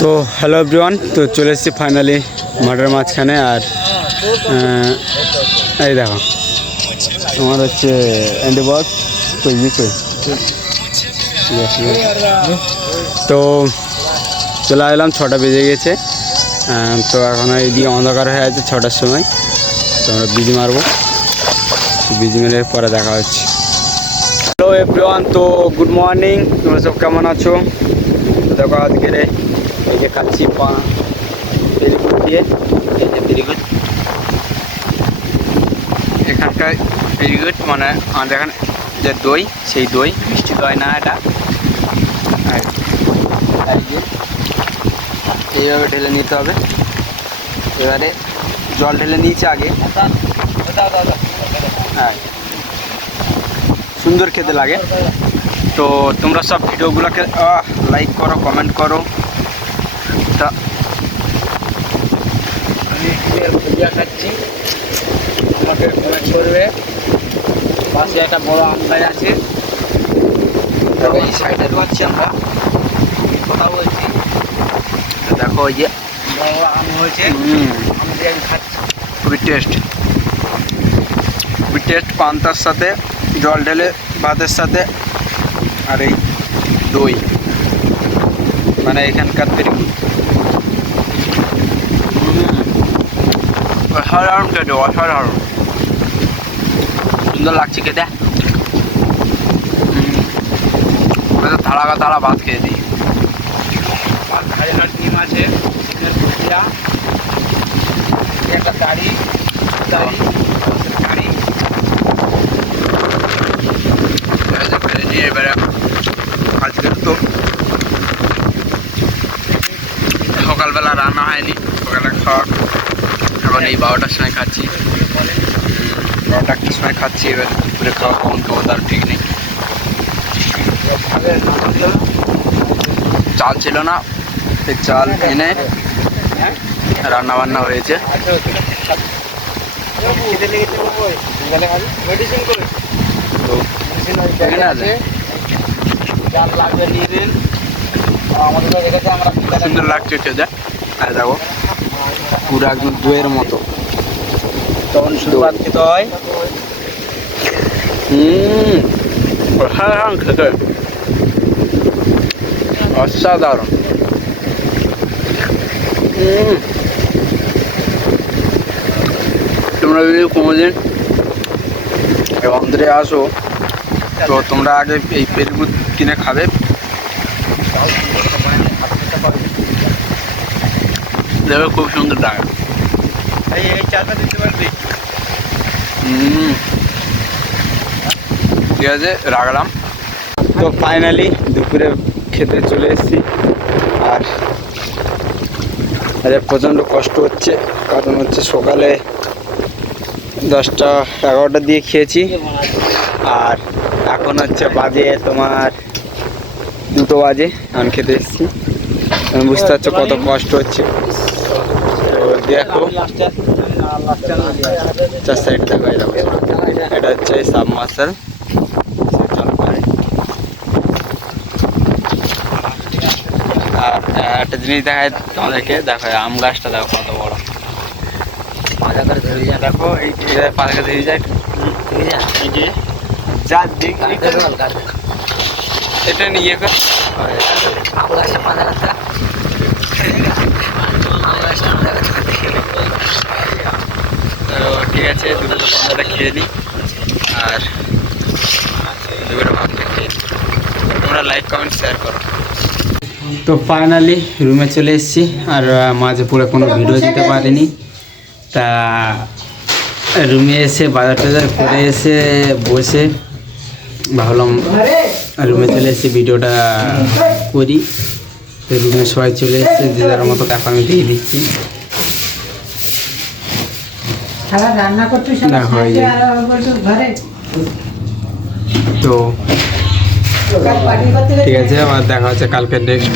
তো hello everyone, তো চলে এসেছি ফাইনালি মাঠের মাঝখানে। আর এই দেখো তোমার হচ্ছে অ্যান্ডিবক্স তো চলে এলাম, 6টা বেজে গেছে। তো এখন এইদিকে অন্ধকার হয়ে আছে 6টার সময়। তো আমরা বিজি মারবো, বিজি মেরে পরে দেখা হচ্ছে। হ্যালো এভরিওয়ান, তো গুড মর্নিং, তোমরা সব কেমন আছো? দেখো আজকে এই যে খাচ্ছি পেরিগুড দিয়ে, এই যে পেরিগুড, এখানকার পেরিগুড মানে আমাদের এখানে যে দই, সেই দই, মিষ্টি দই না এটা। আর এইভাবে ঢেলে নিতে হবে। এবারে জল ঢেলে নিয়েছে আগে, হ্যাঁ সুন্দর খেতে লাগে। তো তোমরা সব ভিডিওগুলোকে লাইক করো, কমেন্ট করো। তা আমি ভুজিয়া খাচ্ছি, আমাকে কমেন্ট করবে। পাশে একটা বড় আম গাছ আছে, এই সাইডে রয়েছি আমরা, কথা বলছি। দেখো ওই যে বড় আম হয়েছে, আম দিয়ে আমি খাচ্ছি। খুবই টেস্ট, খুবই টেস্ট। পান্তার সাথে জল ঢেলে ভাতের সাথে, আর এই দই, মানে এখানকার পেরিগুড অসাধারণ খেতে, অসাধারণ সুন্দর লাগছে খেতে। থালা থালা ভাত খেয়ে দিই। ডিম আছে, একটা দাড়ি নিয়ে এবারে আজকে তো সকালবেলা রান্না হয়নি, সকালে খাওয়া এখন এই 12টার সময় খাচ্ছি, 12টার সময় খাচ্ছি। এবার দুপুরে খাওয়া কখন খাবো তার ঠিক নেই। চাল ছিল না, এই চাল এনে রান্না বান্না হয়েছে। সুন্দর লাগছে খেতে। আর দেখো পুরো একদম দইয়ের মতো, তখন শুধু ভাত খেতে হয়। অসাধারণ খেতে, অসাধারণ। তোমরা যদি কোনোদিন অন্ধ্রে আসো, তো তোমরা আগে এই পেরিগুড কিনে খাবে। দেখো খুব সুন্দর লাগে। ঠিক আছে, রাখলাম। তো ফাইনালি দুপুরে খেতে চলে এসেছি। আর প্রচণ্ড কষ্ট হচ্ছে, কারণ হচ্ছে সকালে 10টা 11টা দিয়ে খেয়েছি, আর এখন হচ্ছে বাজে তোমার 2টো বাজে, আমি খেতে এসেছি। আমি বুঝতে পারছো কত কষ্ট হচ্ছে। তো দেখো চার সাইড দেখো, এটা হচ্ছে সাবমার্সাল। আর একটা জিনিস দেখায় তোমাদেরকে, দেখো আম গাছটা দেখো কত বড়, মজা করে ধরে যায়। দেখো এই পাশে ধরে যায়, এটা নিয়ে কর ঠিক আছে। দুপুরে পান্তাটা খেয়ে নিই, আর দুপুরে ভাতটা খেয়ে নিই। তোমরা লাইক কমেন্ট শেয়ার করো। তো ফাইনালি রুমে চলে এসেছি, আর মাঝে পুরো কোনো ভিডিও দিতে পারিনি। তা রুমে এসে বাজার টাজার করে এসে বসে ভাবলাম রুমে চলে এসে ভিডিওটা করি। তো রুমে সবাই চলে এসছে, যে যার মতো টাকা আমি দিয়ে দিচ্ছি। দেখো এই যে, তো ঠিক আছে, আবার দেখা হচ্ছে কালকে নেক্সট